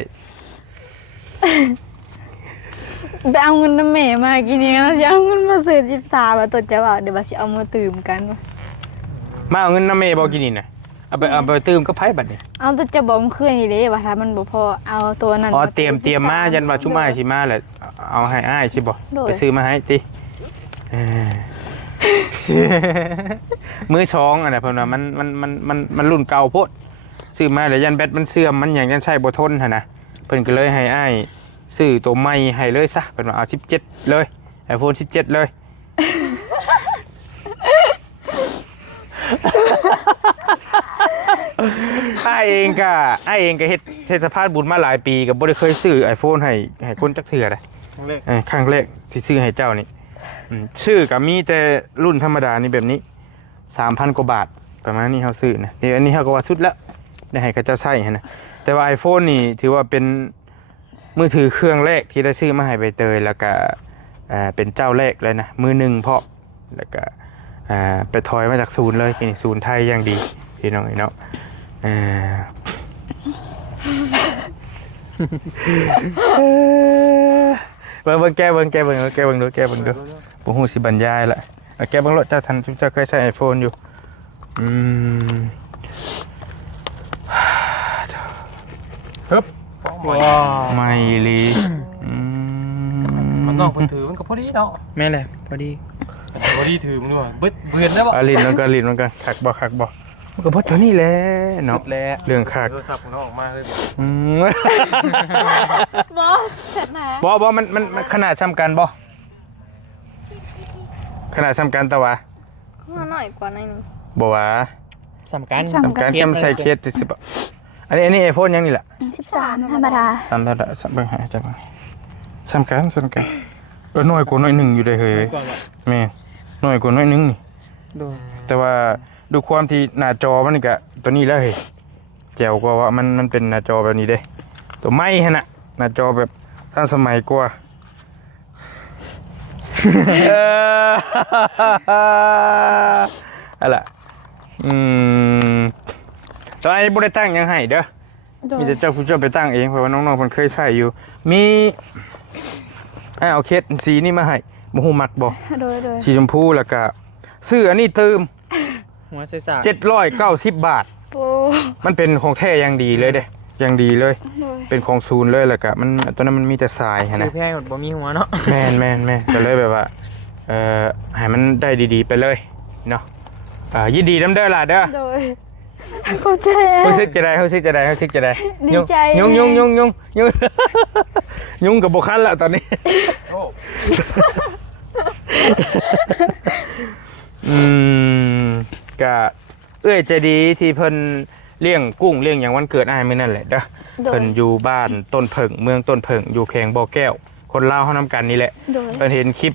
ไปเอาเงินน้ำแม่มากินนี้แล้วจะเอาเงินมาซื้อจิบซาแบบตัวเจ้าว่าเดี๋ยวว่าสิเอามาตื่มกันวะ มาเอาเงินน้ำเมย์บอกกินนี่นะเอาไปตื้มก็ไพ่บัดนี่ เอาตัวเจ้าบอกมันเคลื่อนนี่เลยว่าถ้ามันบ่พอเอาตัวนั้น อ๋อ มา เตรียมมายันว่าชุ่มอ้ายสิมาแหละเอาให้อ้ายสิบ่ โดย ไปซื้อมาให้ติเออ มือช้องอันน่ะเพิ่นว่ามันรุ่นเก่าโพดซื้อมาแล้วยันแบตมันเสื่อมมันหยังยันใช้บ่ทนหั่นน่ะเพิ่นก็เลยให้อ้ายซื้อตัวใหม่ให้เลยซะเพิ่นว่าเอา17เลย iPhone 17เลยอ้ายเองก็เฮ็ดเทศภาพบุญมาหลายปีก็บ่ได้เคยซื้อ iPhone ให้คนจักเทื่อเลย ครั้งแรกสิซื้อให้เจ้านี่ชื่อก็มีแต่รุ่นธรรมดานี่แบบนี้ 3,000 กว่าบาทประมาณนี้เฮาซื้อนะเดี๋ยวอันนี้เฮาก็ว่าสุดแล้วได้ให้กับเจ้าใช้หั่นนะแต่ว่า iPhone นี่ถือว่าเป็นมือถือเครื่องแรกที่ได้ซื้อมาให้ใบเตยแล้วก็เป็นเจ้าแรกเลยนะมือหนึ่งเพาะแล้วก็ไปถอยมาจากศูนย์เลยนี่ศูนย์ไทยอย่างดีพี่น้องเนาะเบิ่งแก้ดูบ่ฮู้สิบรรยายละแก้เบิ่งรถเจ้าทันเจ้าเคยใช้ iPhone อยู่ว้าว ไม่ลี มันน้องเพิ่นถือมันก็พอดีเนาะ แม่นแหละพอดี พอดีถือมันด้วยเบือนแล้วบ่ ลิ้นมันก็คักบ่มันก็บ่เท่านี้แหละเนาะ สุดแล้ว เรื่องคัก โทรศัพท์ของน้องออกมาเลย บ่เสร็จนะ บ่มันขนาดซ้ำกันบ่ขนาดซ้ำกันแต่ว่า มาหน่อยกว่าหน่อยนึง บ่ว่า สำคัญ ซ้ำกันแค่ใส่เคส10บาทอันนี้ iPhone ยังนี่แหละ 13ธรรมดา ซ้ำเท่าไหร่ซ้ำเบิ่งหาจังซ้ำกันน้อยกว่าน้อยหนึงอยู่ได้เฮ้ยแม่น้อยกว่าน้อยหนึงนี่ ดู แต่ว่าดูความที่หน้าจอมันนี่ก็ตัวนี้แล้วเฮ้ยแจ๋วกว่าว่ามันเป็นหน้าจอแบบนี้เด้ตัวไม้หั่นน่ะหน้าจอแบบทันสมัยกว่าอะไรตอนนี้บ่ได้ตั้งยังให้เด้อมีแต่เจ้าผู้เจ้าไปตั้งเองเพราะว่าน้องๆเพิ่นเคยใช้อยู่มีเอาเคสสีนี่มาให้บ่ฮู้มักบ่ โดย สีชมพูแล้วก็ซื้ออันนี้เติม หัวใส่สาก 790 บาท โอ้ มันเป็นของแท้อย่างดีเลยเด้อย่างดีเลย โดย เป็นของศูนย์เลยแล้วก็มันตอนนั้นมันมีแต่ทรายหั่น ซื้ นะ อแพงหมดบ่มีหัวเนาะ แม่นก็เลยแบบว่าให้มันได้ดีๆไปเลยเนาะยินดีนำเด้อล่ะเด้อ โดยเข้าใจ รู้สึกจะได้ ดีใจ ยุง ยุงกับบ่คันละตอนนี้ โอ้ ก็เอ้ยใจดีที่เพิ่นเลี้ยงกุ้งเลี้ยงอย่างวันเกิดอ้ายมื้อนั่นแหละเด้อ โดย เพิ่นอยู่บ้านต้นเผิงเมืองต้นเผิงอยู่แขวงบ่อแก้ว คนลาวเฮานำกันนี่แหละ โดย เพิ่นเห็นคลิป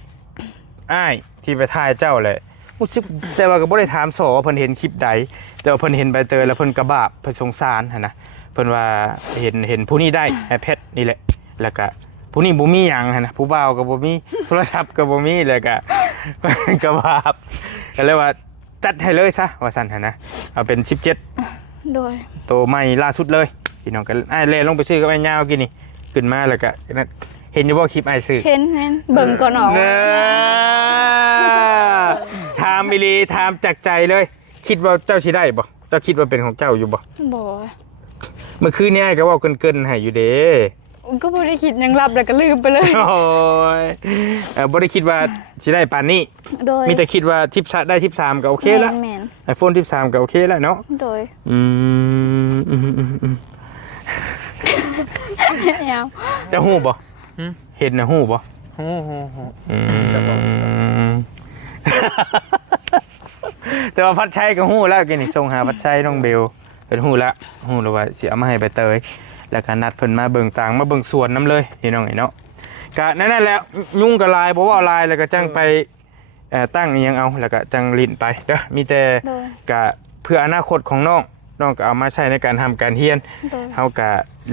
อ้ายที่ไปถ่ายเจ้าแหละรู้สึกแต่ว่าก็บ่ได้ถามสอว่าเพิ่นเห็นคลิปใดแต่ว่าเพิ่นเห็นใบเตยแล้วเพิ่นกระบาปเพิ่นสงสารหั่นนะเพิ่นว่าเห็นผู้นี้ได้ไอ้เพชรนี่แหละแล้วก็ผู้นี้บ่มีหยังหั่นนะผู้บ่าวก็บ่มีโทรศัพท์ก็บ่มีแล้วก็ กระบาปก็เลยว่าจัดให้เลยซะว่าซั่นหั่นนะเอาเป็น17 โดย โตใหม่ล่าสุดเลยพี่น้องก็อ้ายแล่ลงไปซื้อกับไอ้ยาวกินนี่ขึ้นมาแล้วก็เห็นอยู่บ่คลิปอ้ายซื้อ เห็นเบิ่งก่อนออก ถามมิลีถามจากใจเลย คิดว่าเจ้าสิได้บ่เจ้าคิดว่าเป็นของเจ้าอยู่บ่ บ่ เมื่อคืนนี้ไอ้ก็เว่าเกินๆให้อยู่เด้ โอ้ ก็บ่ได้คิดหยังรับแล้วก็ลืมไปเลย โอ้ยบ่ได้คิดว่าสิได้ปานนี้ โดย มีแต่คิดว่าทิปได้ทิป3ก็โอเคแล้ว แม่น iPhone ทิป3ก็โอเคแล้วเนาะ ๆโดย อืม ยาว จะฮู้บ่เห็นน่ะฮู้บ่ โอ้โห แต่ว่าพัดชัยก็ฮู้แล้วกินนี่ส่งหาพัดชัยน้องเบลเป็นฮู้แล้วว่าสิเอามาให้ใบเตยแล้วก็นัดเพิ่นมาเบิ่งต่างมาเบิ่งสวนน้ำเลยพี่น้องเนาะก็นั่นแหละยุ่งกับลายบ่ว่าลายแล้วก็จังไปตั้งอีหยังเอาแล้วก็จังลิ้นไปเด้อมีแต่ โดย ก็เพื่ออนาคตของน้องก็เอามาใช้ในการทำการเรียน โดย เฮาก็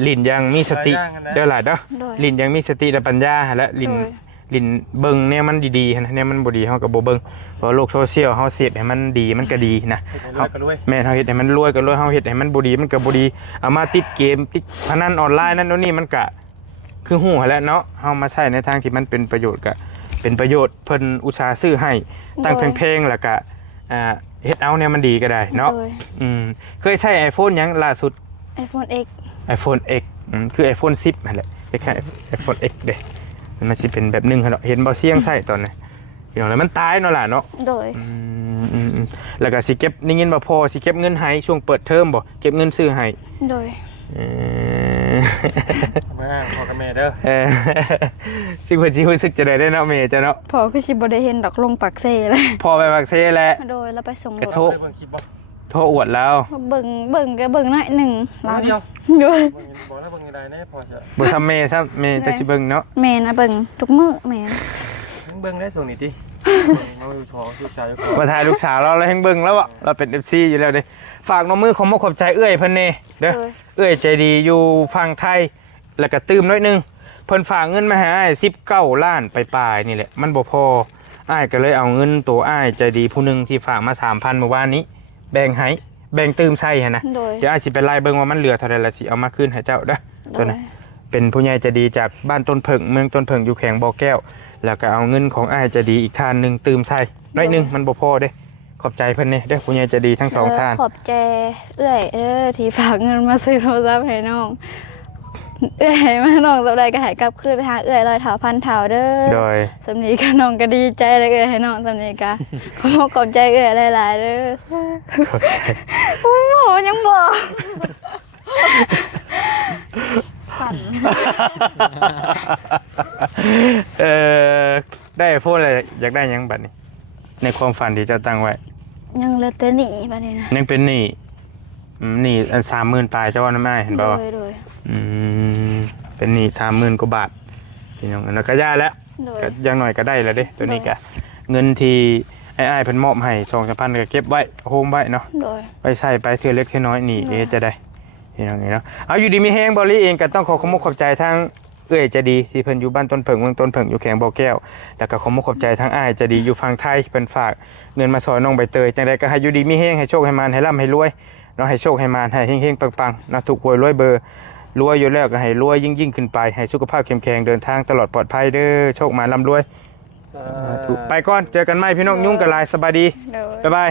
ลิ้นยังมีสติเด้อหลายเด้อ โดย ลิ้นยังมีสติและปัญญาและลิ้น โดย ลิ้นเบิ่งเนี่ยมันดีๆนะเนี่ยมันบ่ดีเฮาก็บ่เบิ่งเพราะโลกโซเชียลเฮาเสพให้มันดีมันก็ดีนะ รวยก็รวย แม่นเฮาเฮ็ดให้มันรวยก็รวยเฮาเฮ็ดให้มันบ่ดีมันก็บ่ดีเอามาติดเกมติดพนันออนไลน์นั่นโน่นนี่มันก็คือฮู้หั้นแหละเนาะเฮามาใช้ในทางที่มันเป็นประโยชน์ก็เป็นประโยชน์เพิ่นอุตส่าห์ซื้อให้ตั้งเพลงๆแล้วก็เฮ็ดเอาเนี่ยมันดีก็ได้เนาะ โดย เคยใช้ iPhone หยังล่าสุด iPhone X iPhone X คือ iPhone 10นั่นแหละคล้ายๆ iPhone X เด้มันสิเป็นแบบนึงหั่นเนาะเห็นบ่เสียงใช้ตอนนี้พี่น้องแล้วมันตายเนาะล่ะเนาะ โดย แล้วก็สิเก็บนี่เงินบ่พอสิเก็บเงินให้ช่วงเปิดเทอมบ่เก็บเงินซื้อให้ โดย มาพ่อกับแม่เด้อ ซึ่งเพิ่นสิรู้สึกจะได้เนาะแม่จ้ะเนาะ พอคือสิบ่ได้เห็นดอกลงปักเซ่เลย พอไปบักเซ่แหละ โดยแล้วไปส่งร กระ ถ ทบ เบิ่งคลิปบ่ โทรอวดแล้ว เบิ่งก็เบิ่งหน่อยหนึง มาเดียว โดย บอกแล้วเบิ่งได้แน่พอจะ บ่ซ้ำแม่ซ้ำแม่จะสิเบิ่งเนาะ แม่นะเบิ่งทุกมื้อแม่ เบิ่งได้ส่งนี่ติมาอยู่ท้องลูกชายอยู่ มาถ่ายลูกสาวเราแล้วแฮงเบิ่งแล้วอ่ะเราเป็น FC อยู่แล้วเด้ฝากน้องมือของบ่ขอบใจเอื้อยเพิ่นแน่เด้อ เอ้ยใจดีอยู่ฝั่งไทยแล้วก็ตื้มน้อยหนึงเพิ่นฝากเงินมาให้อ้าย19ล้านไปปลายนี่แหละมันบ่พออ้ายก็เลยเอาเงินตัวอ้ายใจดีผู้หนึงที่ฝากมา 3,000 เมื่อวานนี้แบ่งให้แบ่งตื้มใส่หั่นนะ โดย เดี๋ยวอ้ายสิไปไล่เบิ่งว่ามันเหลือเท่าใดแล้วสิเอามาคืนให้เจ้าเด้อ โด ตัวย นั้นเป็นผู้ใหญ่ใจดีจากบ้านต้นเผิงเมืองต้นเผิงอยู่แขวงบ่อแก้ว แล้วก็เอาเงินของอ้ายใจดีอีกทานหนึงตื้มใส่น้อยหนึงมันบ่พอเด้ขอบใจเพิ่นนี่เด้อผู้ใหญ่ใจดีทั้งสองท่าน ขอบใจเอื้อยที่ฝากเงินมาซื้อโทรศัพท์ให้น้องเอื้อยมาน้องสัปดาห์ก็หายกลับคืนไปหาเอื้อยลอยเถาพันเถาเด้อ โดย สำนีก็น้องก็ดีใจเลยเอื้อยให้น้องสำนีก็ขอบใจเอื้อยหลายๆเด้อโอ้โหยังบอกสั่น ได้พูดอะไรอยากได้หยังบัดนี้ในความฝันที่เจะตั้งไว้ ยังเหลือแต่หนีบัดนี้นะ ยังเป็นหนี้หนี้อัน30,000ปลายเจ้าว่าน้ำไม้เห็นบ่ โดย เป็นหนี้30,000กว่าบาทพี่น้องแล้วก็ย่าแล้ว โดย ก็อยังหน่อยก็ได้แล้วเด้ตัวนี้ก็เงินที่ไอ้ายเพิ่นมอบให้2,000ก็เก็บไว้โฮมไว้เนาะ โดย ไปใส่ไปเทื่อเล็กเทื่อน้อยหนี้เฮ็ดจะได้พี่น้องเนาะเอาอยู่ดีมีแฮงบ่ลี่เองก็ต้องขอบขอบใจทั้งเอ้ยใจดีที่เพิ่นอยู่บ้านต้นเผิงเมืองต้นเผิงอยู่แขวงบ่อแก้วแล้วก็ขอบใจทั้งอ้ายใจดีอยู่ฝั่งไทยเพิ่นฝากเงินมาซอยน้องใบเตยจังได๋ก็ให้อยู่ดีมีแฮงให้โชคให้มานให้ร่ำให้รวยเนาะให้โชคให้มานให้เฮงๆปังๆเนาะถูกหวยรวยเบอร์รวยอยู่แล้วก็ให้รวยยิ่งขึ้นไปให้สุขภาพเข้มแข็งเดินทางตลอดปลอดภัยเด้อโชคมาร่ำรวยไปก่อนเจอกันใหม่พี่น้องยุ่งกับลายสบายดี โดย บ๊ายบาย